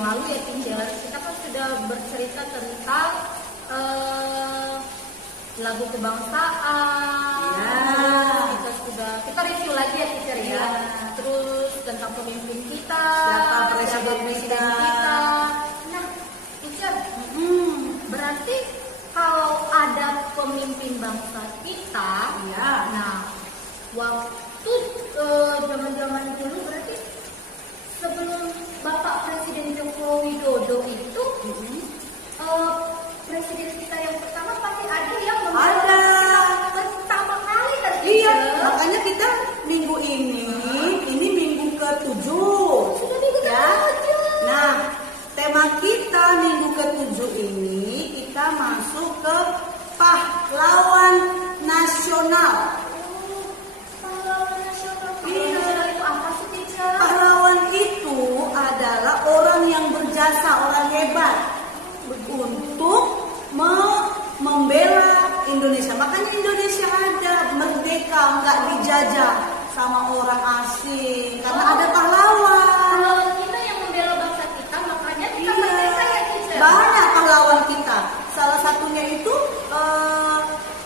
yang lalu ya teacher, kita kan sudah bercerita tentang lagu kebangsaan. Kita review lagi ya teacher ya. Terus tentang pemimpin kita, siapa presiden kita. Nah teacher, berarti kalau ada pemimpin bangsa kita, nah waktu zaman-zaman dulu berarti sebelum Bapak Presiden Joko Widodo itu, presiden kita yang pertama pasti ada yang pertama kali kan? Iya, makanya kita minggu ini minggu ke-7. Sudah minggu ke-7. Nah, tema kita minggu ke-7 ini kita masuk ke pahlawan nasional. Pahlawan nasional. Iya. Itu apa sih teacher? Pahlawan itu adalah orang yang berjasa, orang hebat untuk membela Indonesia. Makanya Indonesia ada merdeka, nggak dijajah sama orang asing. Karena ada pahlawan. Pahlawan kita yang membela bangsa kita, makanya kita merdeka ya teacher. Banyak pahlawan kita. Salah satunya itu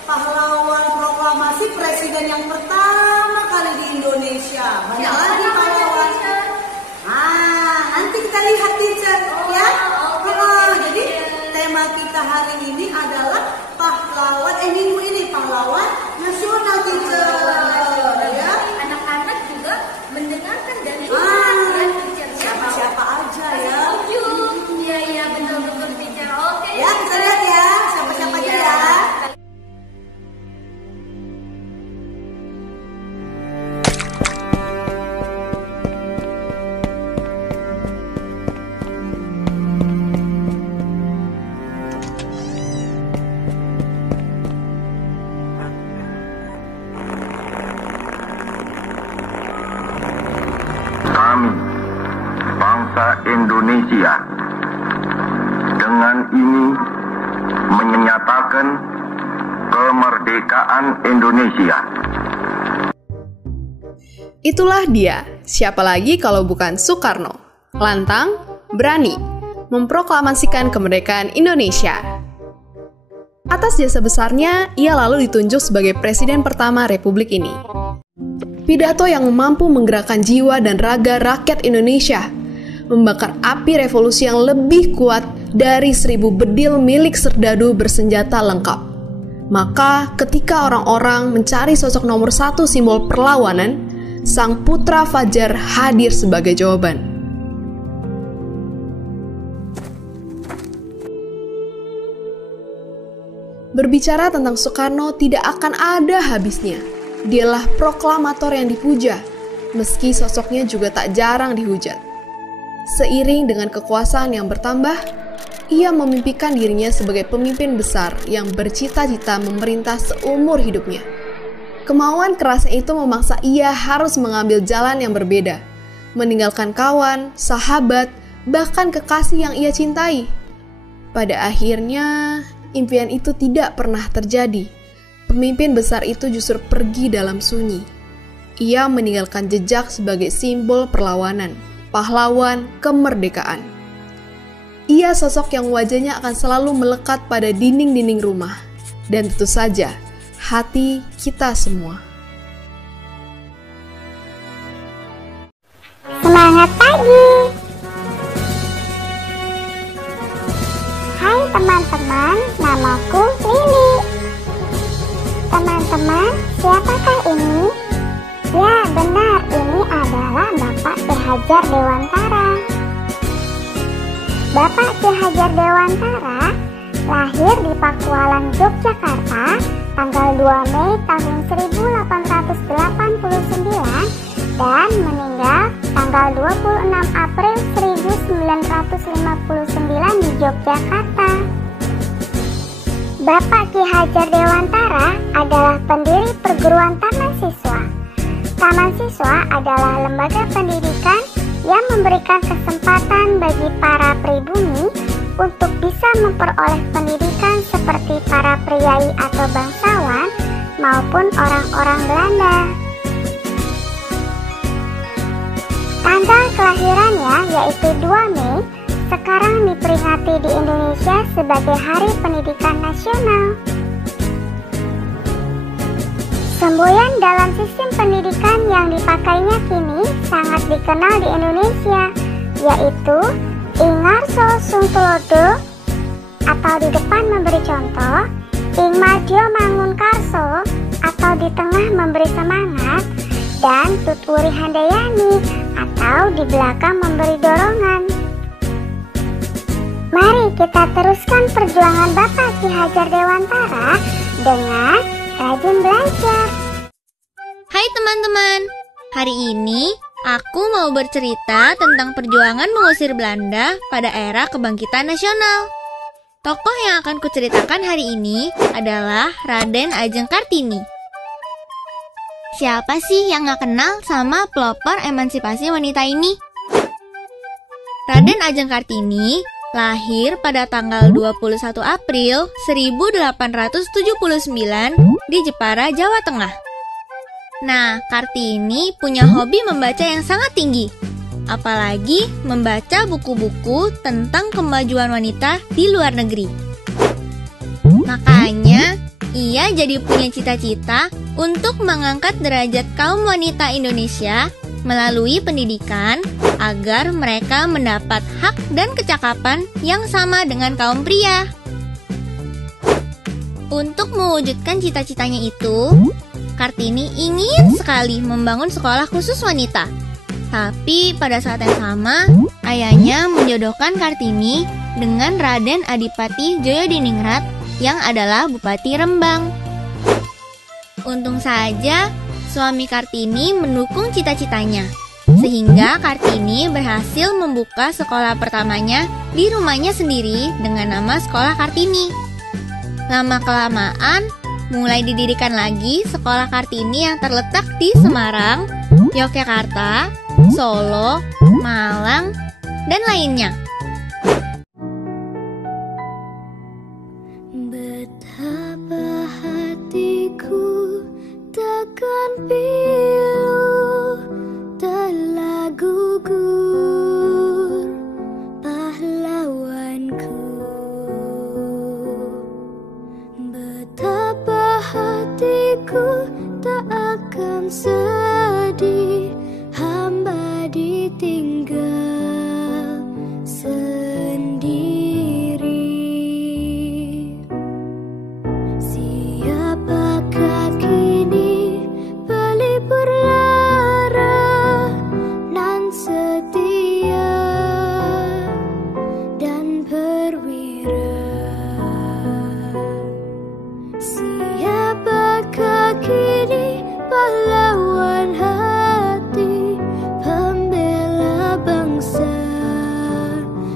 pahlawan proklamasi presiden yang pertama kali di Indonesia. Banyak lagi pahlawan. Nanti kita lihat teacher ya. Jadi tema kita hari ini adalah pahlawan minggu ini pahlawan nasional teacher. Ya. Anak-anak juga mendengarkan dari ya teacher. Siapa aja ya. Iya betul teacher. Oke. Ya kita lihat ya siapa-siapa aja ya. Kami, bangsa Indonesia, dengan ini menyatakan kemerdekaan Indonesia. Itulah dia, siapa lagi kalau bukan Soekarno. Lantang, berani, memproklamasikan kemerdekaan Indonesia. Atas jasa besarnya, ia lalu ditunjuk sebagai presiden pertama Republik ini. Pidato yang mampu menggerakkan jiwa dan raga rakyat Indonesia, membakar api revolusi yang lebih kuat dari 1000 bedil milik serdadu bersenjata lengkap. Maka ketika orang-orang mencari sosok nomor 1 simbol perlawanan, sang putra Fajar hadir sebagai jawaban. Berbicara tentang Soekarno tidak akan ada habisnya. Dialah proklamator yang dipuja, meski sosoknya juga tak jarang dihujat. Seiring dengan kekuasaan yang bertambah, ia memimpikan dirinya sebagai pemimpin besar yang bercita-cita memerintah seumur hidupnya. Kemauan kerasnya itu memaksa ia harus mengambil jalan yang berbeda, meninggalkan kawan, sahabat, bahkan kekasih yang ia cintai. Pada akhirnya, impian itu tidak pernah terjadi. Pemimpin besar itu justru pergi dalam sunyi. Ia meninggalkan jejak sebagai simbol perlawanan, pahlawan kemerdekaan. Ia sosok yang wajahnya akan selalu melekat pada dinding-dinding rumah, dan tentu saja hati kita semua. Semangat pagi! Hai teman-teman, namaku Lili. Teman-teman, siapakah ini? Ya, benar, ini adalah Bapak Ki Hajar Dewantara. Bapak Ki Hajar Dewantara lahir di Pakualan, Yogyakarta, tanggal 2 Mei tahun 1889 dan meninggal tanggal 26 April 1959 di Yogyakarta. Bapak Ki Hajar Dewantara adalah pendiri perguruan Taman Siswa. Taman Siswa adalah lembaga pendidikan yang memberikan kesempatan bagi para pribumi untuk bisa memperoleh pendidikan seperti para priai atau bangsawan maupun orang-orang Belanda. Tanggal kelahirannya yaitu 2 Mei sekarang diperingati di Indonesia sebagai Hari Pendidikan Nasional. Semboyan dalam sistem pendidikan yang dipakainya kini sangat dikenal di Indonesia, yaitu Ing Ngarso Sung Tulodo atau di depan memberi contoh, Ing Madya Mangun Karso atau di tengah memberi semangat, dan Tutwuri Handayani atau di belakang memberi dorongan. Mari kita teruskan perjuangan Bapak Ki Hajar Dewantara dengan rajin belajar. Hai teman-teman, hari ini aku mau bercerita tentang perjuangan mengusir Belanda pada era kebangkitan nasional. Tokoh yang akan kuceritakan hari ini adalah Raden Ajeng Kartini. Siapa sih yang gak kenal sama pelopor emansipasi wanita ini? Raden Ajeng Kartini lahir pada tanggal 21 April 1879 di Jepara, Jawa Tengah. Nah, Kartini punya hobi membaca yang sangat tinggi, apalagi membaca buku-buku tentang kemajuan wanita di luar negeri. Makanya, ia jadi punya cita-cita untuk mengangkat derajat kaum wanita Indonesia melalui pendidikan agar mereka mendapat hak dan kecakapan yang sama dengan kaum pria. Untuk mewujudkan cita-citanya itu, Kartini ingin sekali membangun sekolah khusus wanita. Tapi pada saat yang sama, ayahnya menjodohkan Kartini dengan Raden Adipati Djoyodiningrat yang adalah Bupati Rembang. Untung saja suami Kartini mendukung cita-citanya, sehingga Kartini berhasil membuka sekolah pertamanya di rumahnya sendiri dengan nama Sekolah Kartini. Lama-kelamaan, mulai didirikan lagi Sekolah Kartini yang terletak di Semarang, Yogyakarta, Solo, Malang, dan lainnya. Betapa hatiku takkan pilu, telah gugur pahlawanku. Betapa hatiku tak akan sedih, hamba ditinggal sendiri. Siapakah kini pelipur lara nan setia dan perwira? Siapakah kini pahlawan hati, pembela bangsa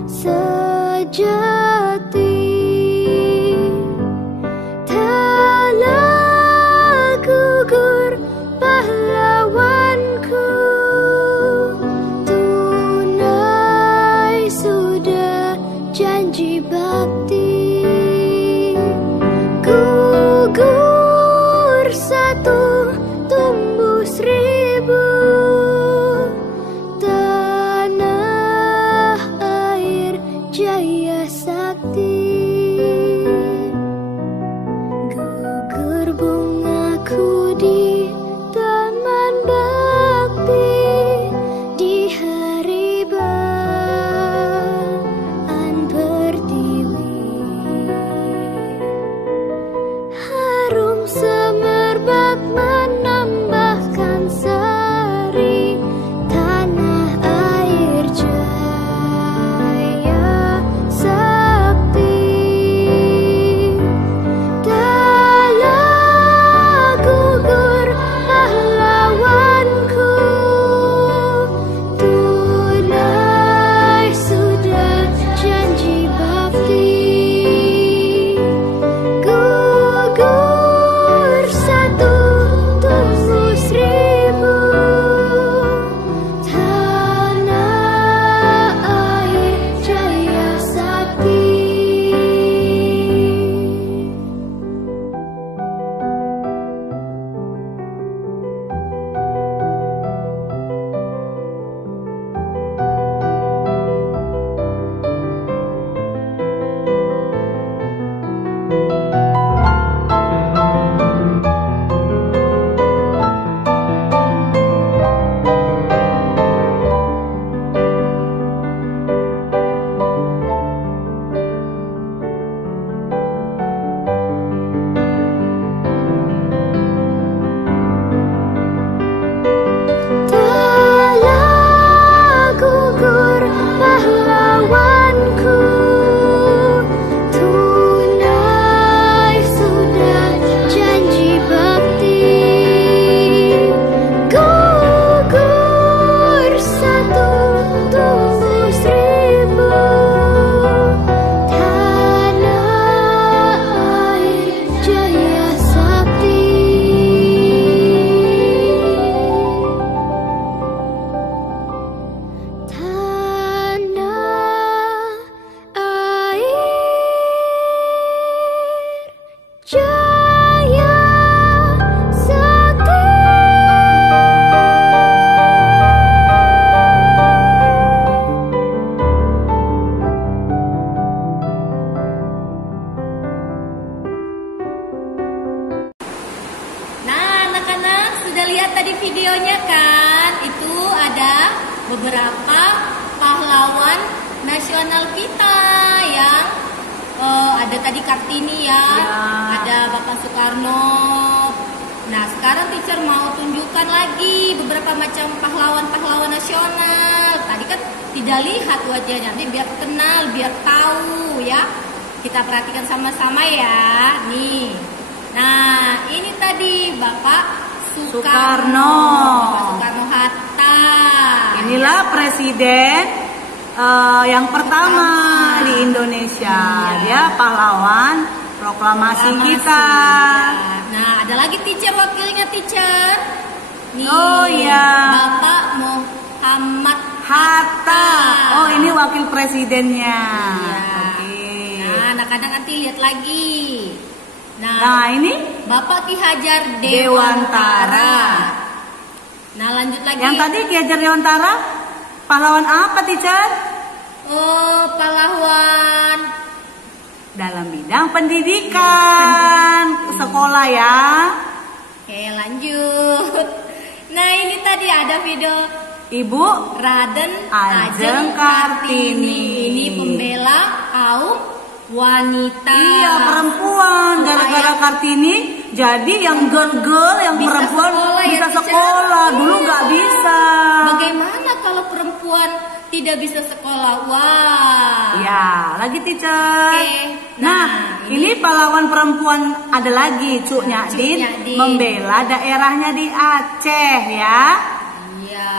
sejati? Telah gugur pahlawanku, tunai sudah janji bakti. Gugur satu, tumbuh seribu, tanah air jaya sakti. Gugur bungaku di taman bakti, di hari Baan Pertiwi. Harum semerbak menambahkan sari, tanah air jaya sakti. Jaya Sakti. Nah, anak-anak sudah lihat tadi videonya kan? Itu ada beberapa pahlawan nasional kita yang ada tadi Kartini ya, ada Bapak Soekarno. Nah, sekarang teacher mau tunjukkan lagi beberapa macam pahlawan-pahlawan nasional. Tadi kan tidak lihat wajahnya, nanti biar kenal, biar tahu ya. Kita perhatikan sama-sama ya. Nih. Nah, ini tadi Bapak Soekarno. Bapak Soekarno-Hatta. Inilah presiden yang pertama di Indonesia. Dia pahlawan proklamasi kita. Nah, ada lagi teacher wakilnya teacher. Nih, Oh iya, Bapak Muhammad Hatta. Oh, ini wakil presidennya. Iya. Oke. Nah, anak-anak nanti lihat lagi. Nah, ini Bapak Ki Hajar Dewantara. Nah, lanjut lagi. Yang tadi Ki Hajar Dewantara pahlawan apa, teacher? Oh, pahlawan Dalam bidang pendidikan, sekolah ya. Oke, lanjut. Nah, ini tadi ada video Ibu Raden Ajeng Kartini. Ini pembela kaum wanita. Iya, perempuan. Gara-gara Kartini, jadi yang girl-girl, yang Bisa perempuan sekolah ya, bisa teacher? sekolah. Dulu nggak bisa. Bagaimana kalau perempuan tidak bisa sekolah? Wah. Ya, lagi teacher. Oke. Nah, ini pahlawan perempuan ada lagi, Cuk Cuk Nyadin, Nyadin. membela daerahnya di Aceh ya. Iya.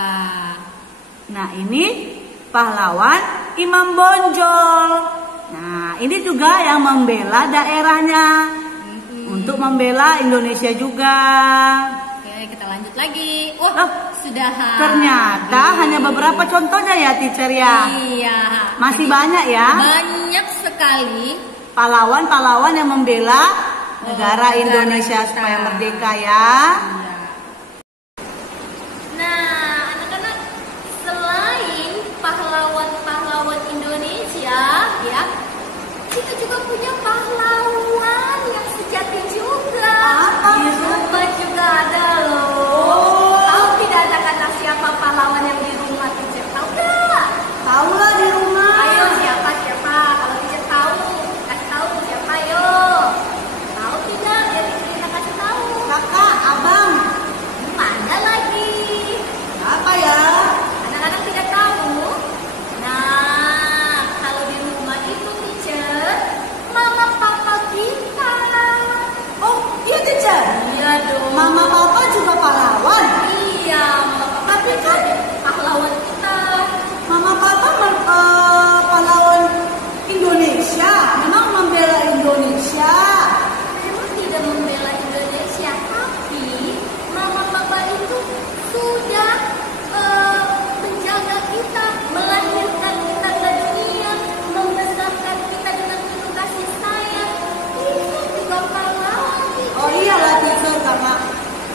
Nah, ini pahlawan Imam Bonjol. Nah, ini juga yang membela daerahnya untuk membela Indonesia juga. Oke, kita lanjut lagi. Wah, Loh, sudah ternyata hanya beberapa contohnya ya, teacher ya. Iya. Masih banyak ya Banyak sekali. pahlawan-pahlawan yang membela negara negara Indonesia kita. supaya merdeka ya. Nah, anak-anak, selain pahlawan-pahlawan Indonesia, ya, kita juga punya pahlawan yang sejati juga. Apa? Di rumah juga ada loh. Tahu tidak anak-anak siapa pahlawan yang di rumah teacher? Tahu nggak? Tahu lah di rumah. Ayo, siapa? Kalau teacher tahu, kasih tahu siapa, yo. Tahu tidak? Jadi kita kasih tahu. Kakak, abang, Mana lagi? apa ya? Anak-anak tidak tahu. Nah, kalau di rumah itu teacher, mama papa kita. Oh, iya teacher. Iya dong. Mama papa juga pahlawan. Iya, mama papa Tapi kan pahlawan kita. mama papa pahlawan Indonesia. Memang membela Indonesia. Memang tidak membela Indonesia, tapi mama papa itu sudah menjaga kita, melahirkan kita ke dunia, membesarkan kita dengan penuh kasih sayang. Itu juga pahlawan. Oh iyalah teacher, karena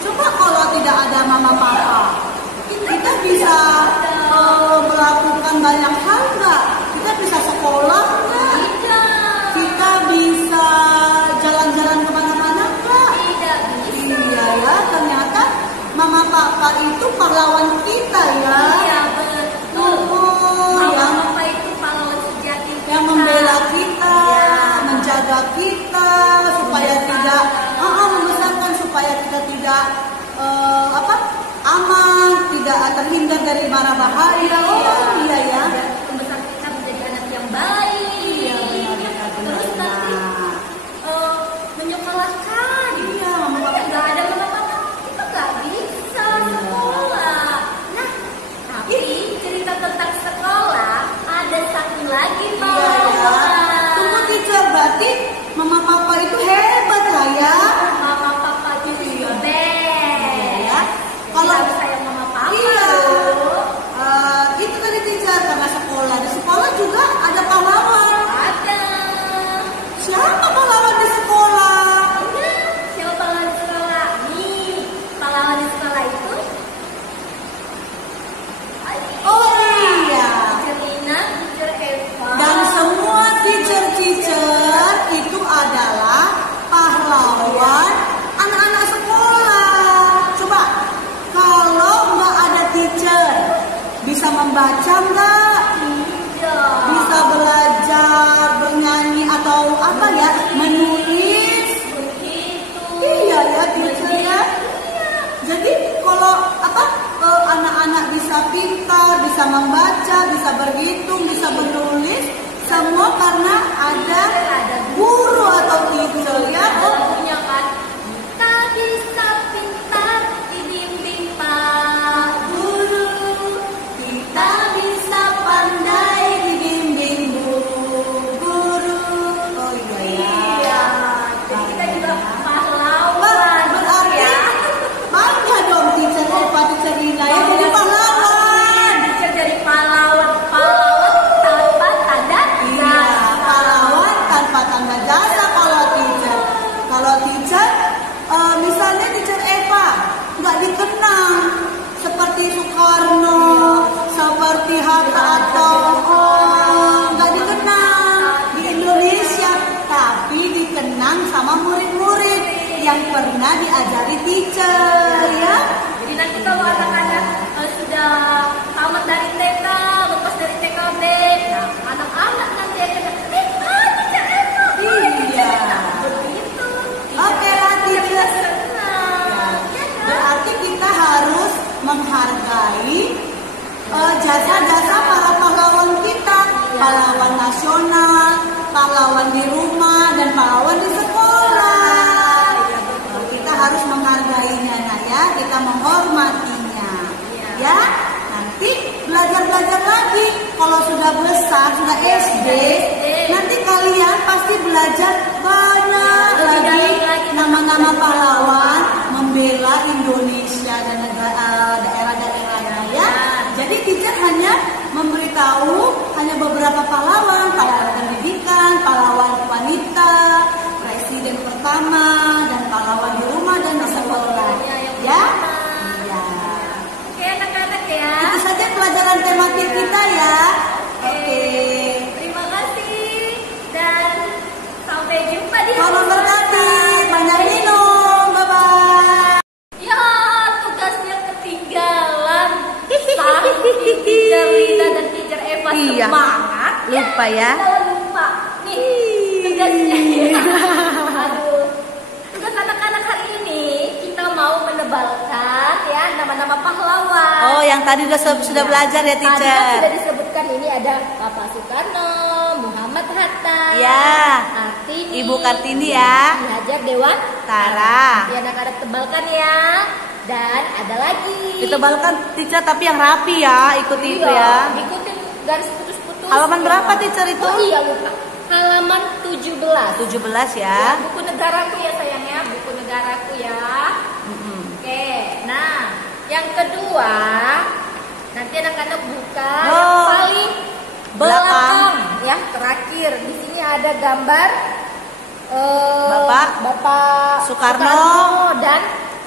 coba kalau tidak ada mama papa, kita bisa melakukan banyak hal nggak? Kita bisa sekolah nggak? Tidak. Kita bisa jalan-jalan kemana-mana nggak? Tidak bisa. Iya ya, ternyata mama papa itu pahlawan kita ya. Iya, betul. Oh, Mama yang papa itu pahlawan sejati kita. yang membela kita, Iya. menjaga kita supaya tidak membesarkan supaya kita tidak aman, tidak terhindar dari mara bahaya. Oh iya ya. Membesarkan kita menjadi anak yang baik. Iya, benar, Terus nanti menyekolahkan. Iya, mama papa. Nggak ada mama papa, kita nggak bisa sekolah. Nah, tapi cerita tentang sekolah ada satu lagi Iya ya. pahlawan. Tunggu teacher, berarti mama papa itu hebat lah ya. Mama papa itu juga best. Ya. Kalau Kita sayang mama papa iya, loh. itu tadi teacher karena apa ya, menulis. Iya ya, teacher ya. Jadi kalau anak-anak bisa pintar, bisa membaca, bisa berhitung, bisa menulis, semua karena ada guru atau teacher ya. Punya kan, kita bisa pintar dibimbing Pak Guru, kita bisa pandai dibimbing Bu Guru. Oh iya. Jadi kita juga pahlawan. Berarti bangga dong teacher Eva, teacher Ina ya, jadi pahlawan. Teacher jadi pahlawan tanpa tanda Iya, pahlawan tanpa tanda jasa kalau teacher. Kalau teacher, misalnya teacher Eva nggak dikenang seperti Soekarno, seperti Hatta atau nggak dikenang di Indonesia, tapi dikenang sama murid-murid yang pernah diajari teacher ya. Jadi nanti kalau anak-anak sudah tamat dari TK, lepas dari TKB, nah anak-anak nanti akan teacher Eva. Iya. Begitu. Oke lah teacher. Senang. Berarti kita harus menghargai jasa-jasa para pahlawan kita, pahlawan nasional, pahlawan di rumah, dan pahlawan di sekolah. Kita harus menghargainya, nah ya, kita menghormatinya, ya. Nanti belajar lagi. Kalau sudah besar, sudah SD, nanti kalian pasti belajar banyak lagi nama-nama pahlawan membela Indonesia dan daerah-daerahnya ya. Jadi teacher hanya memberitahu hanya beberapa pahlawan pendidikan, pahlawan wanita, presiden pertama, dan pahlawan di rumah dan di sekolah. Ya? Iya. Oke anak-anak ya. Itu saja pelajaran tematik kita ya. Oke. Terima kasih dan sampai jumpa di Selamat berkati, banyak minum, bye-bye. Ya, tugasnya ketinggalan. Saking teacher Lina dan teacher Eva Iya. semangat. Lupa ya. Kita lupa. Nih, tugasnya. Aduh. Tugas anak-anak hari ini kita mau menebalkan ya nama-nama pahlawan. Oh, yang tadi sudah belajar ya, Tadi kan teacher. sudah disebutkan ini ada Bapak Soekarno, Muhammad Hatta, Ya. Kartini, Ibu Kartini ya. Ki Hajar Dewan Tara. Ya, anak-anak tebalkan ya. Dan ada lagi. Ditebalkan teacher tapi yang rapi ya, ikuti itu ya. Ikutin garis putus-putus. Halaman berapa teacher itu? Oh iya lupa. Halaman 17. 17 Ya, ya. buku negaraku ya sayangnya, buku negaraku ya. Oke, nah yang kedua nanti anak-anak buka yang Oh, paling belakang ya terakhir. Di sini ada gambar Bapak Soekarno dan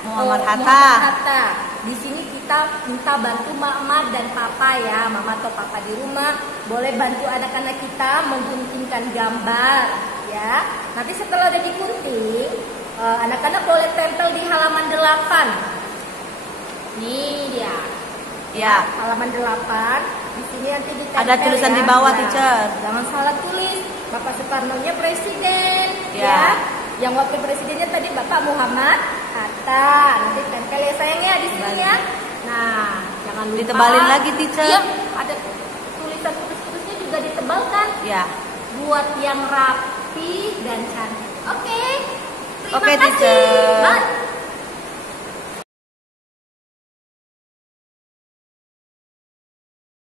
Muhammad Hatta. Hatta. Di sini kita minta bantu mama dan papa ya, mama atau papa di rumah boleh bantu anak-anak kita mengguntingkan gambar ya. Nanti setelah udah digunting, anak-anak boleh tempel di halaman 8. Nih dia. Ya. Halaman 8. Di sini nanti ditempel. Ada tulisan ya. di bawah, Ya. teacher. Jangan salah tulis. Bapak Soekarno-nya presiden Ya. Yang wakil presidennya tadi Bapak Muhammad Hatta. Nanti tempel ya sayangnya di sini ya. Nah, jangan lupa. Ditebalin lagi, teacher. Iya, ada tulisan tulis-tulisnya juga ditebalkan. Ya. Buat yang rapi dan cantik. Oke. Terima Oke, kasih. teacher. Bye.